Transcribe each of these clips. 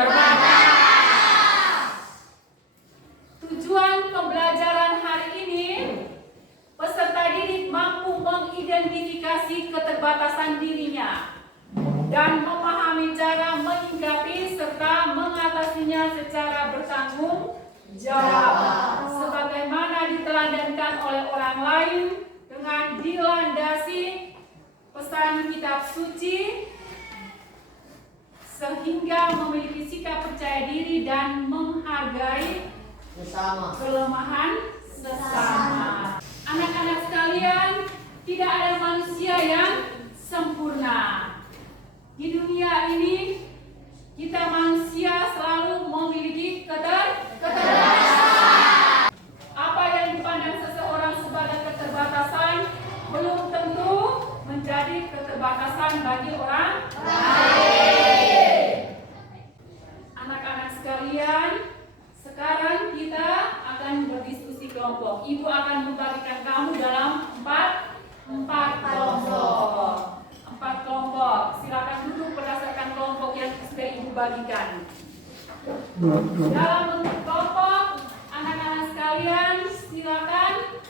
terbatas. Tujuan pembelajaran hari ini, peserta didik mampu mengidentifikasi keterbatasan dirinya dan memahami cara menyikapi serta mengatasinya secara bertanggung jawab, sebagaimana diteladankan oleh orang lain dengan dilandasi pesan kitab suci, sehingga memiliki sikap percaya diri dan menghargai kelemahan sesama. Anak-anak sekalian, tidak ada manusia yang sempurna. Di dunia ini, kita manusia selalu memiliki keterbatasan. Apa yang dipandang seseorang sebagai keterbatasan belum tentu menjadi keterbatasan bagi orang lain. Anak-anak sekalian, sekarang kita akan berdiskusi kelompok. Ibu akan membagikan kamu dalam empat kelompok. 4 kelompok. Silakan duduk berdasarkan kelompok yang sudah ibu bagikan. Dalam bentuk kelompok, anak-anak sekalian silakan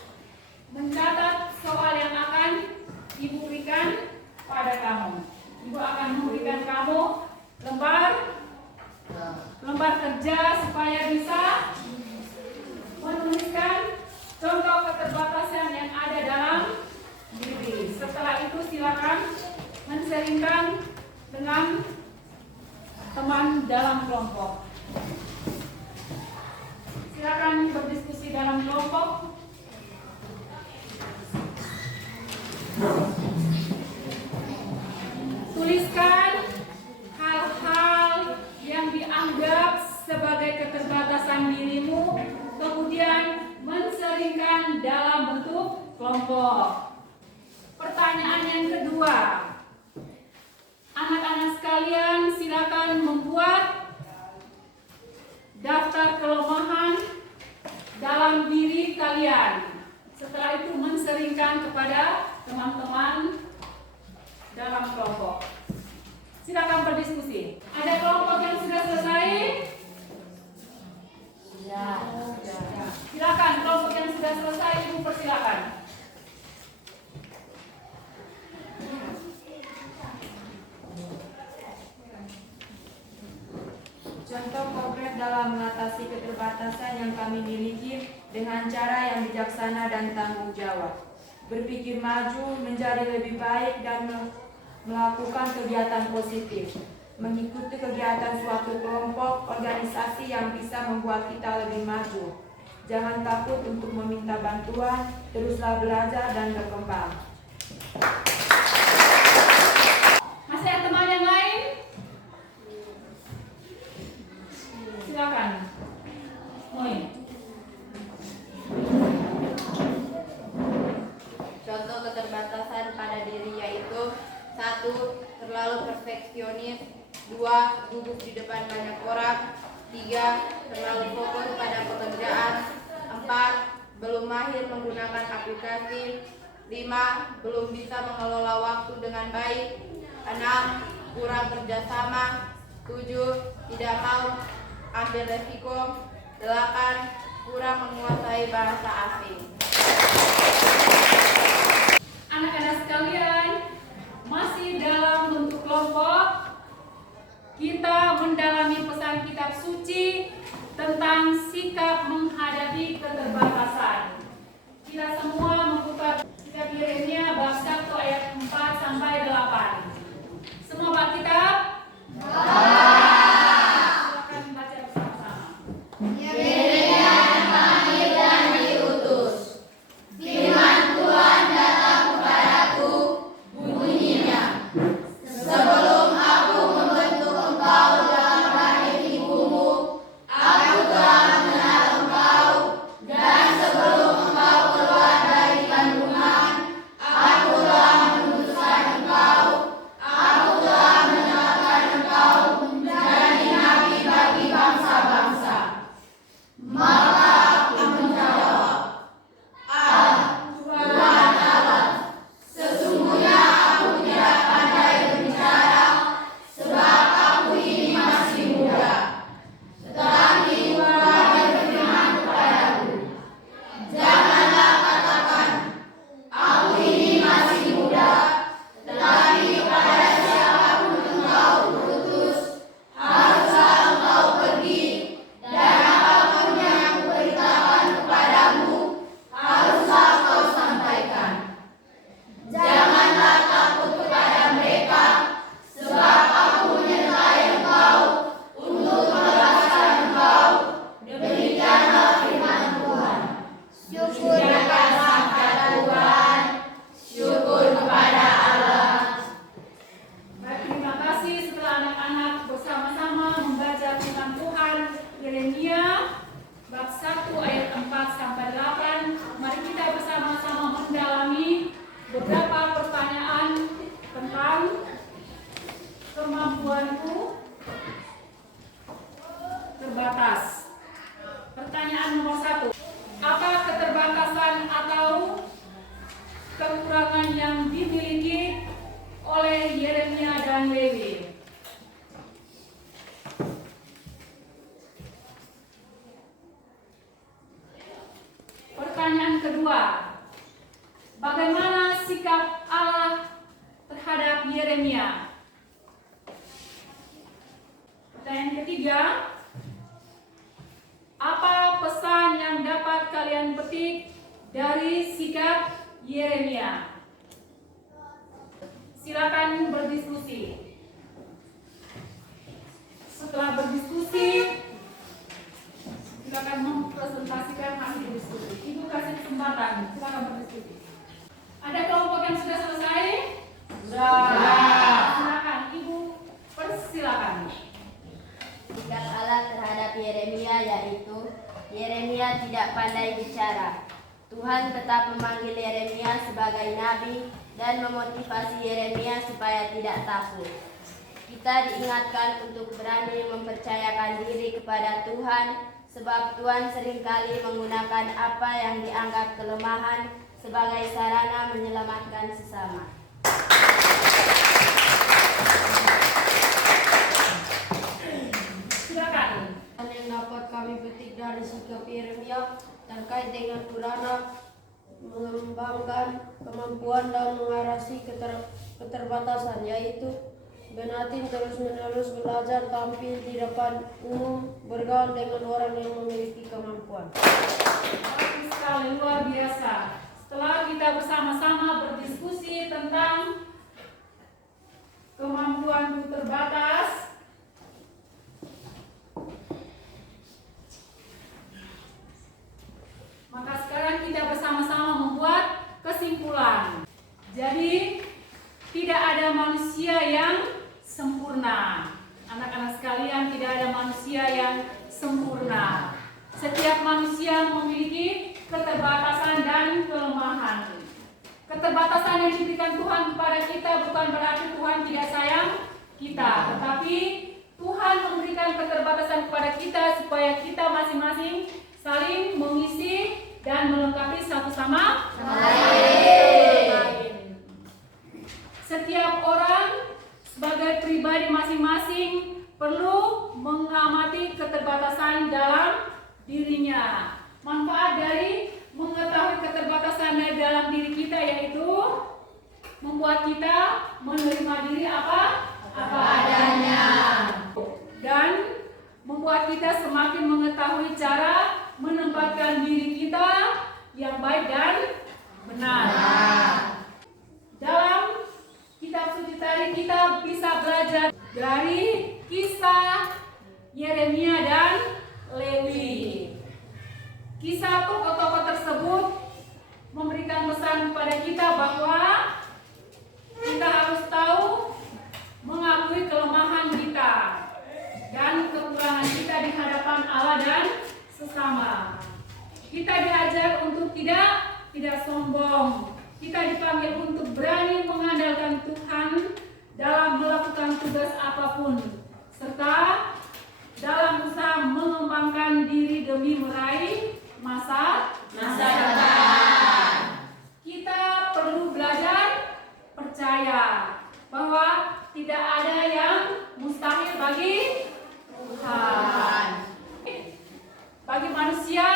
mencatat soal yang akan ibu berikan pada kamu. Ibu akan memberikan kamu lembar kerja supaya bisa menuliskan contoh keterbatasan yang ada dalam diri. Setelah itu silakan men-sharingkan dengan teman dalam kelompok. Silakan berdiskusi dalam kelompok. Tuliskan hal-hal yang dianggap sebagai keterbatasan dirimu, kemudian men-sharingkan dalam bentuk kelompok. Pertanyaan yang kedua, anak-anak sekalian silakan membuat daftar kelemahan dalam diri kalian. Setelah itu men-sharingkan kepada teman-teman dalam kelompok. Silakan berdiskusi. Ada kelompok yang sudah selesai? Ya. Silakan kelompok yang sudah selesai, ibu persilakan. Contoh konkret dalam mengatasi keterbatasan yang kami miliki dengan cara yang bijaksana dan tanggung jawab. Berpikir maju, menjadi lebih baik dan melakukan kegiatan positif. Mengikuti kegiatan suatu kelompok organisasi yang bisa membuat kita lebih maju. Jangan takut untuk meminta bantuan, teruslah belajar dan berkembang. Masih ada teman yang lain? Silakan. Moi. Contoh keterbatasan pada diri yaitu 1. Terlalu perfeksionis. 2. Gugup di depan banyak orang. 3. Terlalu fokus pada pekerjaan. 4. Belum mahir menggunakan aplikasi. 5. Belum bisa mengelola waktu dengan baik. 6. Kurang kerjasama. 7. Tidak mau ambil resiko. 8. Kurang menguasai bahasa asing. Anak-anak sekalian, masih dalam bentuk kelompok, kita mendalami pesan kitab suci tentang sikap menghadapi keterbatasan. Kita semua membuka kitab Yeremia bab 1 ayat 4 sampai 8. Semua bab kitab? Silakan baca bersama-sama. Yeremia dipanggil dan diutus. Firman Tuhan datang kepadaku, bunyinya, sebelum aku membentuk engkau dalam rahim ibumu, aku telah mengenal engkau, dan sebelum engkau keluar dari kandungan, aku telah memutuskan engkau. kemampuanku terbatas. Pertanyaan nomor 1. Apa keterbatasan atau kekurangan yang dimiliki oleh Yeremia dan Lewi? Pertanyaan kedua. Bagaimana sikap Allah terhadap Yeremia? Pertanyaan ketiga. Apa pesan yang dapat kalian petik dari sikap Yeremia? Silakan berdiskusi. Setelah berdiskusi, silakan mempresentasikan hasil diskusi. Ibu kasih kesempatan, silakan berdiskusi. Ada kelompok yang sudah selesai? Sudah. Silakan, Ibu persilakan. Sikap Allah terhadap Yeremia yaitu Yeremia tidak pandai bicara. Tuhan tetap memanggil Yeremia sebagai nabi dan memotivasi Yeremia supaya tidak takut. Kita diingatkan untuk berani mempercayakan diri kepada Tuhan, sebab Tuhan seringkali menggunakan apa yang dianggap kelemahan sebagai sarana menyelamatkan sesama. Silakan. Yang dapat kami petik dari sikap Yeremia terkait dengan urana mengembangkan kemampuan dan mengatasi keterbatasan, yaitu Benatin terus-menerus belajar tampil di depan umum, bergaul dengan orang yang memiliki kemampuan. Bagus sekali, luar biasa. Setelah kita bersama-sama berdiskusi tentang kemampuanku terbatas, maka sekarang kita bersama-sama membuat kesimpulan. Jadi, tidak ada manusia yang sempurna. Anak-anak sekalian, tidak ada manusia yang sempurna. Setiap manusia memiliki keterbatasan dan kelemahan. Keterbatasan yang diberikan Tuhan kepada kita bukan berarti Tuhan tidak sayang kita, tetapi Tuhan memberikan keterbatasan kepada kita supaya kita masing-masing saling mengisi dan melengkapi satu sama lain. Setiap orang sebagai pribadi masing-masing perlu mengamati keterbatasan dalam dirinya. Manfaat dari mengetahui keterbatasan dalam diri kita yaitu membuat kita menerima diri apa adanya, dan membuat kita semakin mengetahui cara menempatkan diri kita yang baik dan benar. Dalam kitab suci tadi kita bisa belajar dari kisah Yeremia dan Lewi. Kisah tokoh-tokoh tersebut memberikan pesan kepada kita bahwa kita harus tahu mengakui kelemahan kita dan kekurangan kita di hadapan Allah dan sesama. Kita diajar untuk tidak sombong. Kita dipanggil untuk berani mengandalkan Tuhan dalam melakukan tugas apapun, serta dalam usaha mengembangkan diri demi meraih masa depan. Kita perlu belajar percaya bahwa tidak ada yang mustahil bagi Tuhan. Bagi manusia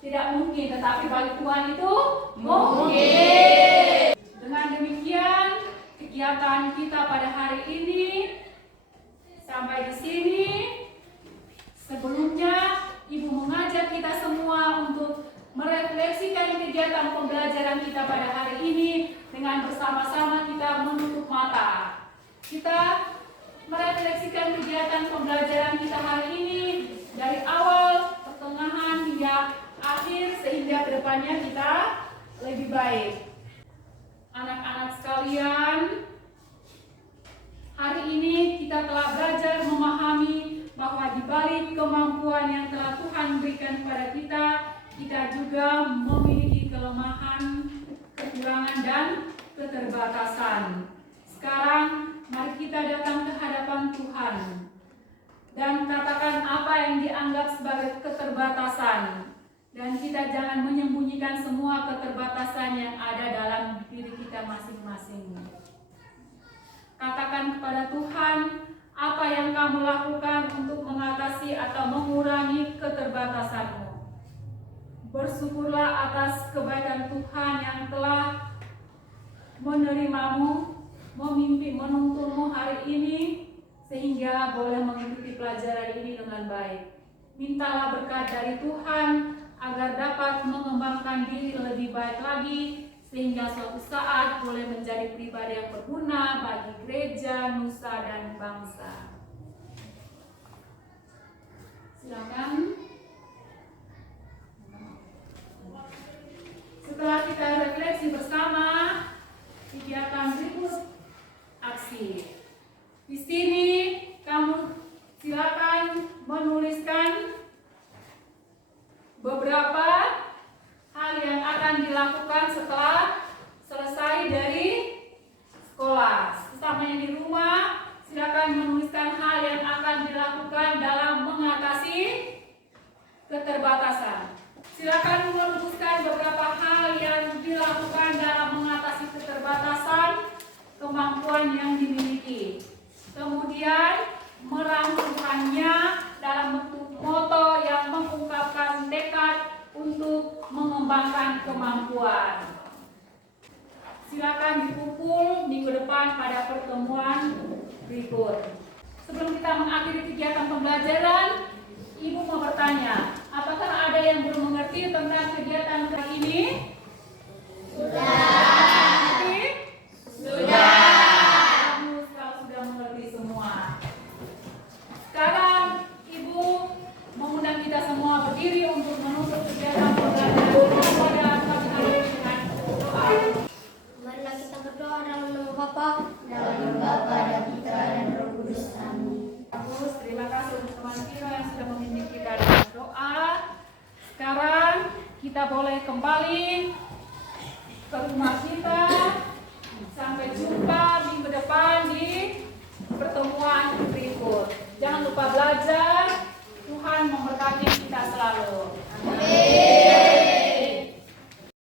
tidak mungkin, tetapi bagi Tuhan itu mungkin. Dengan demikian, kegiatan kita pada hari ini sampai di sini. Sebelumnya, Ibu mengajak kita semua untuk merefleksikan kegiatan pembelajaran kita pada hari ini dengan bersama-sama kita menutup mata. Kita merefleksikan kegiatan pembelajaran kita hari ini dari awal, pertengahan hingga akhir, sehingga kedepannya kita lebih baik. Anak-anak sekalian, hari ini kita telah belajar memahami bahwa di balik kemampuan yang telah Tuhan berikan kepada kita, kita juga memiliki kelemahan, kekurangan, dan keterbatasan. Sekarang Mari kita datang ke hadapan Tuhan dan katakan apa yang dianggap sebagai keterbatasan. Dan kita jangan menyembunyikan semua keterbatasan yang ada dalam diri kita masing-masing. Katakan kepada Tuhan apa yang kamu lakukan untuk mengatasi atau mengurangi keterbatasanmu. Bersyukurlah atas kebaikan Tuhan yang telah menerimamu, menuntunmu hari ini, sehingga boleh mengikuti pelajaran ini dengan baik. Mintalah berkat dari Tuhan agar dapat mengembangkan diri lebih baik lagi, sehingga suatu saat boleh menjadi pribadi yang berguna bagi gereja, nusa, dan bangsa. Silakan. Setelah kita refleksi bersama, kegiatan berikut aksi. Di sini kamu silakan menuliskan beberapa hal yang akan dilakukan setelah selesai dari sekolah. Sesamanya di rumah, silakan menuliskan hal yang akan dilakukan dalam mengatasi keterbatasan. Silakan merumuskan beberapa hal yang dilakukan dalam mengatasi keterbatasan kemampuan yang dimiliki. Kemudian merampungkannya dalam bentuk moto yang mengungkapkan tekad untuk mengembangkan kemampuan. Silakan dikumpul minggu depan pada pertemuan berikut. Sebelum kita mengakhiri kegiatan pembelajaran, Ibu mau bertanya, apakah ada yang belum mengerti tentang kegiatan kali ini? Sudah. Sudah. Kamu sudah mengerti semua. Sekarang Ibu mengundang kita semua berdiri untuk menutup kegiatan pembelajaran kita pada pagi hari ini dengan doa. Marilah kita berdoa dalam nama Bapa, Dalam nama Bapa dan Putra dan Roh Kudus. Amin. Bagus, terima kasih untuk teman Kiro yang sudah memimpin kita dengan doa. Sekarang kita boleh kembali ke rumah kita. Sampai jumpa minggu depan di pertemuan berikut. Jangan lupa belajar. Tuhan memberkati kita selalu.